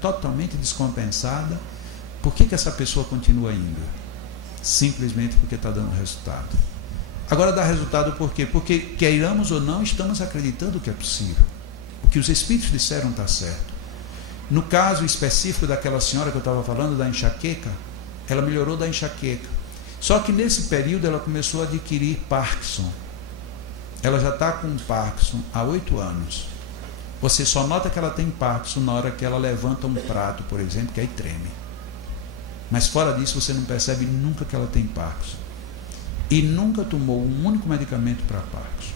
totalmente descompensada, por que essa pessoa continua indo? Simplesmente porque está dando resultado. Agora dá resultado por quê? Porque, queiramos ou não, estamos acreditando que é possível. O que os Espíritos disseram está certo. No caso específico daquela senhora que eu estava falando, da enxaqueca, ela melhorou da enxaqueca. Só que nesse período ela começou a adquirir Parkinson. Ela já está com Parkinson há 8 anos. Você só nota que ela tem Parkinson na hora que ela levanta um prato, por exemplo, que aí treme. Mas fora disso você não percebe nunca que ela tem Parkinson. E nunca tomou um único medicamento para Parkinson.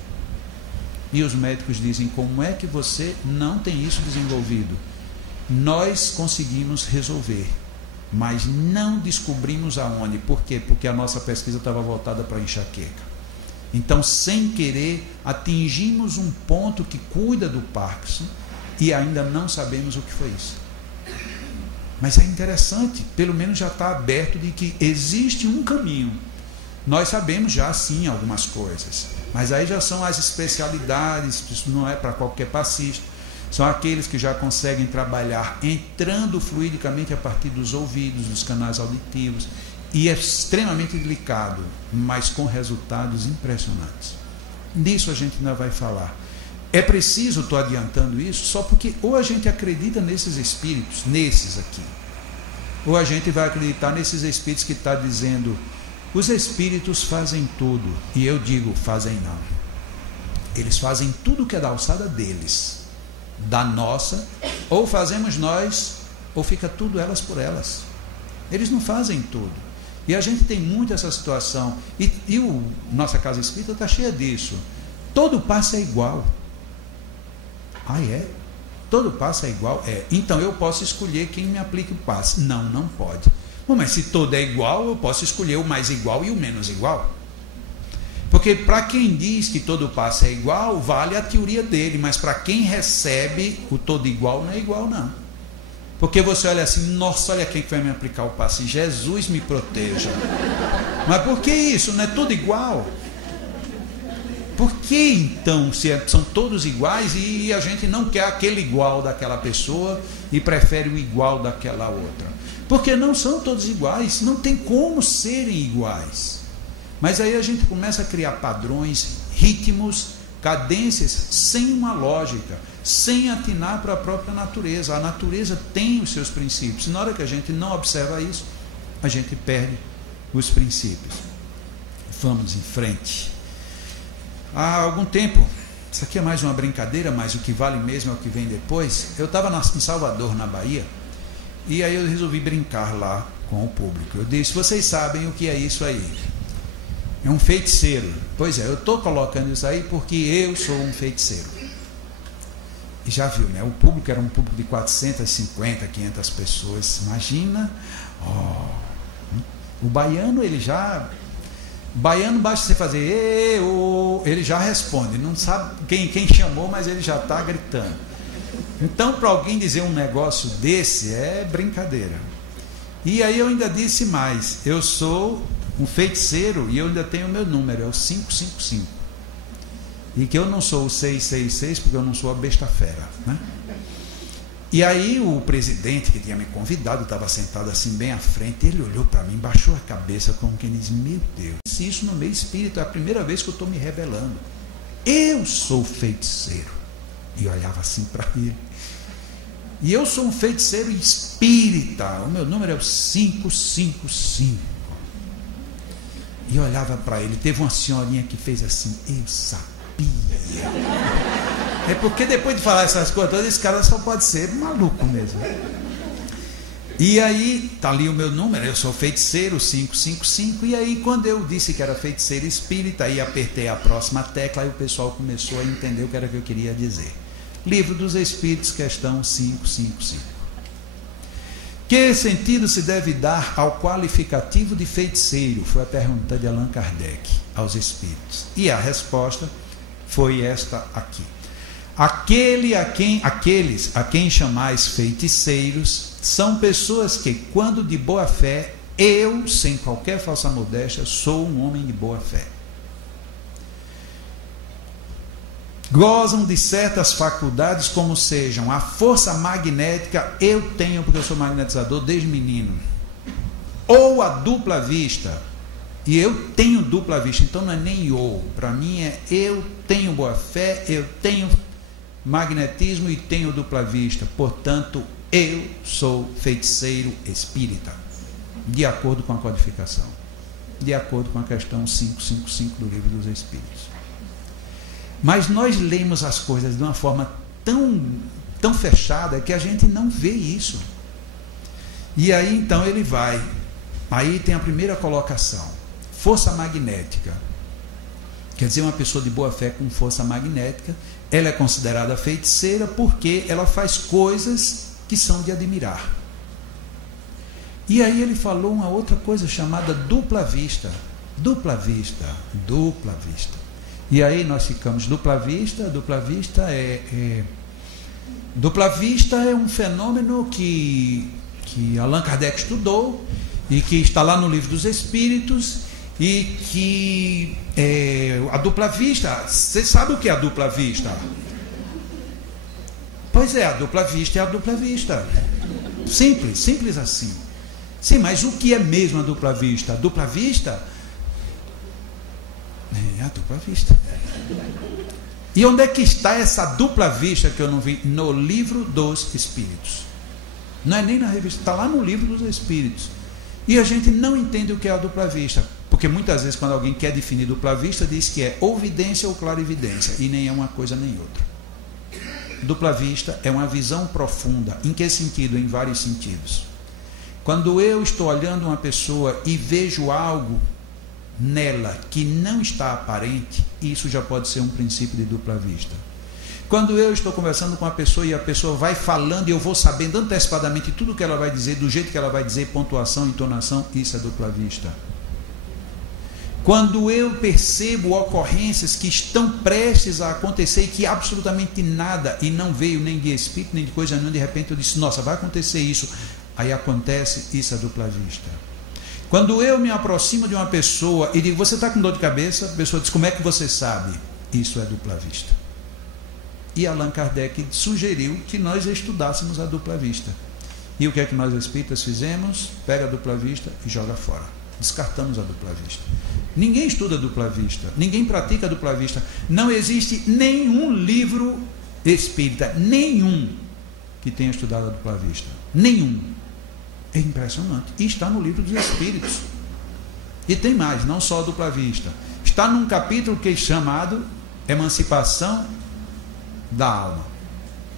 E os médicos dizem, como é que você não tem isso desenvolvido? Nós conseguimos resolver, mas não descobrimos aonde. Por quê? Porque a nossa pesquisa estava voltada para a enxaqueca. Então, sem querer, atingimos um ponto que cuida do Parkinson e ainda não sabemos o que foi isso. Mas é interessante, pelo menos já está aberto de que existe um caminho. Nós sabemos já sim algumas coisas, mas aí já são as especialidades, isso não é para qualquer passista, são aqueles que já conseguem trabalhar entrando fluidicamente a partir dos ouvidos, dos canais auditivos, e é extremamente delicado, mas com resultados impressionantes. Nisso a gente ainda vai falar. É preciso, estou adiantando isso, só porque ou a gente acredita nesses espíritos, nesses aqui, ou a gente vai acreditar nesses espíritos que está dizendo, os espíritos fazem tudo, e eu digo, fazem não. Eles fazem tudo que é da alçada deles, da nossa, ou fazemos nós, ou fica tudo elas por elas. Eles não fazem tudo. E a gente tem muito essa situação, e nossa casa espírita está cheia disso. Todo passo é igual. Ah, é? Todo passo é igual? É. Então eu posso escolher quem me aplica o passe. Não, não pode. Bom, mas se todo é igual, eu posso escolher o mais igual e o menos igual. Porque para quem diz que todo passo é igual, vale a teoria dele, mas para quem recebe o todo igual, não é igual não. Porque você olha assim, nossa, olha quem que vai me aplicar o passe, Jesus me proteja. Mas por que isso? Não é tudo igual? Por que então, se são todos iguais e a gente não quer aquele igual daquela pessoa e prefere o igual daquela outra? Porque não são todos iguais, não tem como serem iguais. Mas aí a gente começa a criar padrões, ritmos, cadências sem uma lógica, sem atinar para a própria natureza. A natureza tem os seus princípios. Na hora que a gente não observa isso, a gente perde os princípios. Vamos em frente. Há algum tempo, isso aqui é mais uma brincadeira, mas o que vale mesmo é o que vem depois. Eu estava em Salvador, na Bahia, e aí eu resolvi brincar lá com o público. Eu disse, vocês sabem o que é isso aí? É um feiticeiro. Pois é, eu estou colocando isso aí porque eu sou um feiticeiro. E já viu, né? O público era um público de 450, 500 pessoas. Imagina, o baiano, ele já... O baiano, basta você fazer ele já responde. Não sabe quem chamou, mas ele já está gritando. Então, para alguém dizer um negócio desse, é brincadeira. E aí eu ainda disse mais, eu sou um feiticeiro e eu ainda tenho o meu número, é o 555. E que eu não sou o 666 porque eu não sou a besta fera, né? E aí o presidente que tinha me convidado estava sentado assim bem à frente, ele olhou para mim, baixou a cabeça como quem diz, meu Deus, se isso no meio espírita é a primeira vez que eu estou me rebelando. Eu sou feiticeiro. E olhava assim para ele. E eu sou um feiticeiro espírita, o meu número é o 555. E olhava para ele, teve uma senhorinha que fez assim, eu sabia. É porque depois de falar essas coisas todas, esse cara só pode ser maluco mesmo. E aí, tá ali o meu número, eu sou feiticeiro 555, e aí quando eu disse que era feiticeiro espírita, aí apertei a próxima tecla, aí o pessoal começou a entender o que era que eu queria dizer. Livro dos Espíritos, questão 555. Que sentido se deve dar ao qualificativo de feiticeiro? Foi a pergunta de Allan Kardec aos espíritos. E a resposta foi esta aqui. Aqueles a quem chamais feiticeiros são pessoas que, quando de boa fé, eu, sem qualquer falsa modéstia, sou um homem de boa fé. gozam de certas faculdades, como sejam a força magnética, eu tenho porque eu sou magnetizador desde menino, ou a dupla vista, e eu tenho dupla vista, então não é nem eu, para mim é eu tenho boa fé, eu tenho magnetismo e tenho dupla vista, portanto eu sou feiticeiro espírita, de acordo com a codificação, de acordo com a questão 555 do Livro dos Espíritos. Mas nós lemos as coisas de uma forma tão fechada que a gente não vê isso. E aí então ele vai, aí tem a primeira colocação, força magnética. Quer dizer, uma pessoa de boa fé com força magnética, ela é considerada feiticeira porque ela faz coisas que são de admirar. E aí ele falou uma outra coisa chamada dupla vista. Dupla vista, dupla vista. E aí nós ficamos, dupla vista é um fenômeno que Allan Kardec estudou e que está lá no Livro dos Espíritos, e que a dupla vista, você sabe o que é a dupla vista? Pois é, a dupla vista é a dupla vista. Simples assim. Sim, mas o que é mesmo a dupla vista? A dupla vista é a dupla vista. E onde é que está essa dupla vista que eu não vi? No Livro dos Espíritos. Não é nem na revista, está lá no Livro dos Espíritos. E a gente não entende o que é a dupla vista, porque muitas vezes quando alguém quer definir dupla vista, diz que é ou vidência ou clarividência, e nem é uma coisa nem outra. Dupla vista é uma visão profunda. Em que sentido? Em vários sentidos. Quando eu estou olhando uma pessoa e vejo algo nela que não está aparente, isso já pode ser um princípio de dupla vista. Quando eu estou conversando com a pessoa e a pessoa vai falando e eu vou sabendo antecipadamente tudo que ela vai dizer, do jeito que ela vai dizer, pontuação, entonação, isso é dupla vista. Quando eu percebo ocorrências que estão prestes a acontecer e que absolutamente nada, e não veio nem de espírito, nem de coisa nenhuma, de repente eu disse, nossa, vai acontecer isso. Aí acontece, isso é dupla vista. Quando eu me aproximo de uma pessoa e digo, você está com dor de cabeça? A pessoa diz, como é que você sabe? Isso é dupla vista. E Allan Kardec sugeriu que nós estudássemos a dupla vista. E o que é que nós espíritas fizemos? Pega a dupla vista e joga fora. Descartamos a dupla vista. Ninguém estuda a dupla vista, ninguém pratica a dupla vista. Não existe nenhum livro espírita, nenhum, que tenha estudado a dupla vista. Nenhum. É impressionante. E está no Livro dos Espíritos. E tem mais, não só a dupla vista. Está num capítulo que é chamado Emancipação da Alma.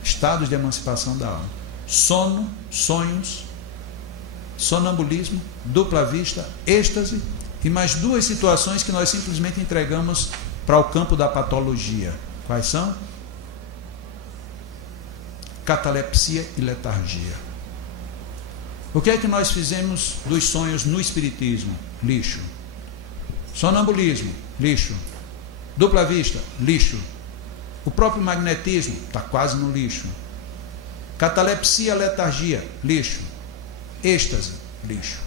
Estados de emancipação da alma. Sono, sonhos, sonambulismo, dupla vista, êxtase e mais duas situações que nós simplesmente entregamos para o campo da patologia. Quais são? Catalepsia e letargia. O que é que nós fizemos dos sonhos no espiritismo? Lixo. Sonambulismo? Lixo. Dupla vista? Lixo. O próprio magnetismo? Está quase no lixo. Catalepsia, letargia? Lixo. Êxtase? Lixo.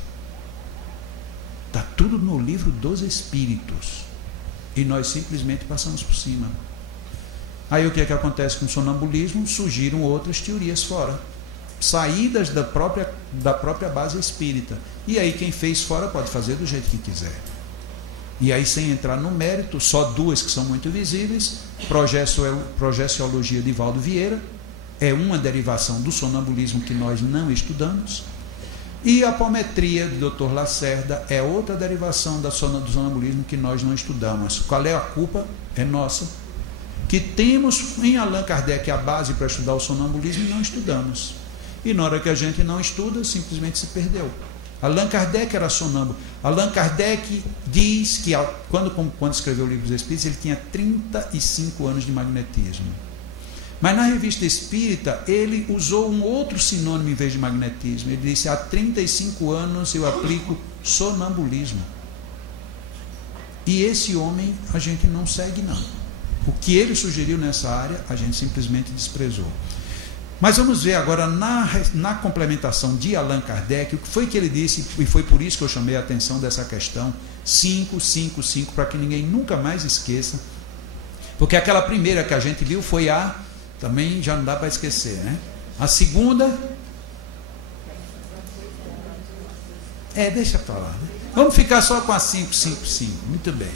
Está tudo no Livro dos Espíritos. E nós simplesmente passamos por cima. Aí o que é que acontece com o sonambulismo? Surgiram outras teorias fora. Saídas da própria base espírita. E aí quem fez fora pode fazer do jeito que quiser. E aí, sem entrar no mérito, só duas que são muito visíveis: projeciologia de Valdo Vieira, é uma derivação do sonambulismo que nós não estudamos, e a apometria de Dr. Lacerda é outra derivação do sonambulismo que nós não estudamos. Qual é a culpa? É nossa, que temos em Allan Kardec a base para estudar o sonambulismo e não estudamos. E na hora que a gente não estuda, simplesmente se perdeu. Allan Kardec era sonâmbulo. Allan Kardec diz que, quando escreveu o Livro dos Espíritos, ele tinha 35 anos de magnetismo. Mas na Revista Espírita, ele usou um outro sinônimo em vez de magnetismo. Ele disse, há 35 anos eu aplico sonambulismo. E esse homem a gente não segue, não. O que ele sugeriu nessa área, a gente simplesmente desprezou. Mas vamos ver agora na complementação de Allan Kardec, o que foi que ele disse, e foi por isso que eu chamei a atenção dessa questão 555, para que ninguém nunca mais esqueça. Porque aquela primeira que a gente viu foi também já não dá para esquecer, né? A segunda, deixa para lá, né? Vamos ficar só com a 555, muito bem.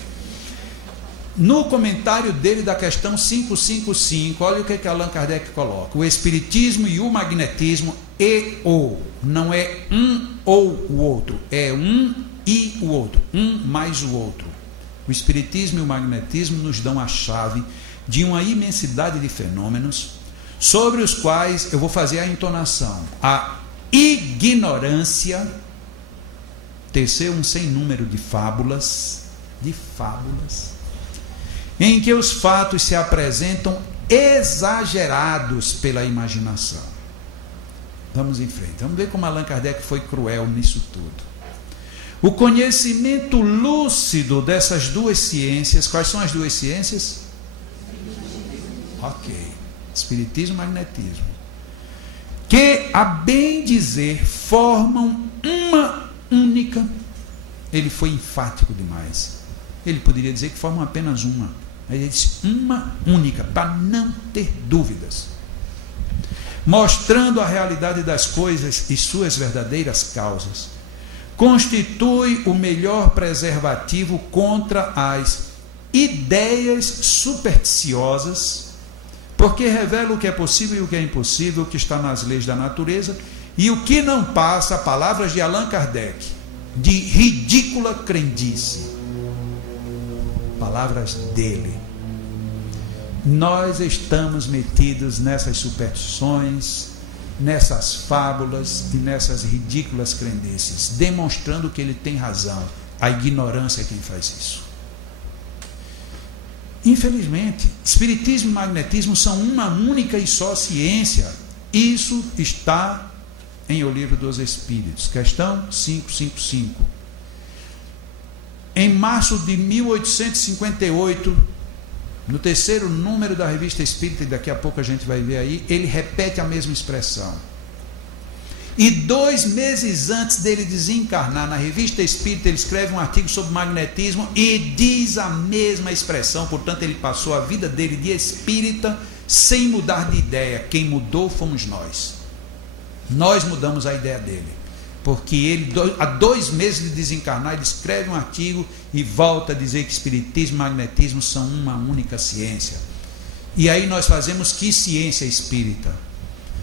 No comentário dele da questão 555, olha o que Allan Kardec coloca: o espiritismo e o magnetismo não é um ou o outro, é um e o outro, um mais o outro. O espiritismo e o magnetismo nos dão a chave de uma imensidade de fenômenos sobre os quais eu vou fazer a entonação. A ignorância, tecer um sem número de fábulas, em que os fatos se apresentam exagerados pela imaginação. Vamos em frente, vamos ver como Allan Kardec foi cruel nisso tudo. O conhecimento lúcido dessas duas ciências, quais são as duas ciências? Ok, espiritismo e magnetismo, que, a bem dizer, formam uma única. Ele foi enfático demais. Ele poderia dizer que formam apenas uma, mas ele disse uma única, para não ter dúvidas, mostrando a realidade das coisas e suas verdadeiras causas. Constitui o melhor preservativo contra as ideias supersticiosas, porque revela o que é possível e o que é impossível, o que está nas leis da natureza, e o que não passa, palavras de Allan Kardec, de ridícula crendice. Palavras dele. Nós estamos metidos nessas superstições, nessas fábulas e nessas ridículas crendices, demonstrando que ele tem razão. A ignorância é quem faz isso. Infelizmente, espiritismo e magnetismo são uma única e só ciência. Isso está em O Livro dos Espíritos, questão 555. Em março de 1858, no terceiro número da Revista Espírita, e daqui a pouco a gente vai ver aí, ele repete a mesma expressão. E 2 meses antes dele desencarnar, na Revista Espírita, ele escreve um artigo sobre magnetismo e diz a mesma expressão. Portanto, ele passou a vida dele de espírita sem mudar de ideia. Quem mudou fomos nós. Nós mudamos a ideia dele, porque ele, há 2 meses de desencarnar, ele escreve um artigo e volta a dizer que espiritismo e magnetismo são uma única ciência. E aí nós fazemos que ciência espírita?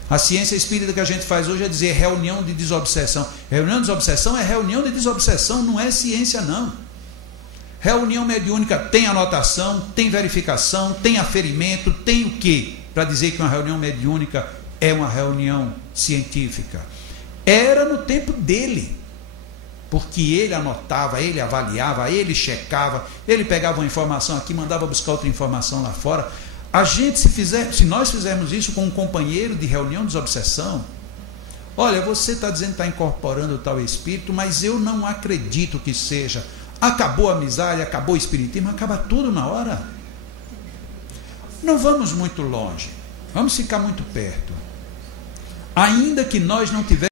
A ciência espírita que a gente faz hoje é dizer reunião de desobsessão. Reunião de desobsessão é reunião de desobsessão, não é ciência não. Reunião mediúnica tem anotação, tem verificação, tem aferimento, tem o quê? Para dizer que uma reunião mediúnica é uma reunião científica. Era no tempo dele, porque ele anotava, ele avaliava, ele checava, ele pegava uma informação aqui, mandava buscar outra informação lá fora. A gente, se nós fizermos isso com um companheiro de reunião de desobsessão, olha, você está dizendo que está incorporando tal espírito, mas eu não acredito que seja. Acabou a amizade, acabou o espiritismo, acaba tudo na hora. Não vamos muito longe, vamos ficar muito perto. Ainda que nós não tivéssemos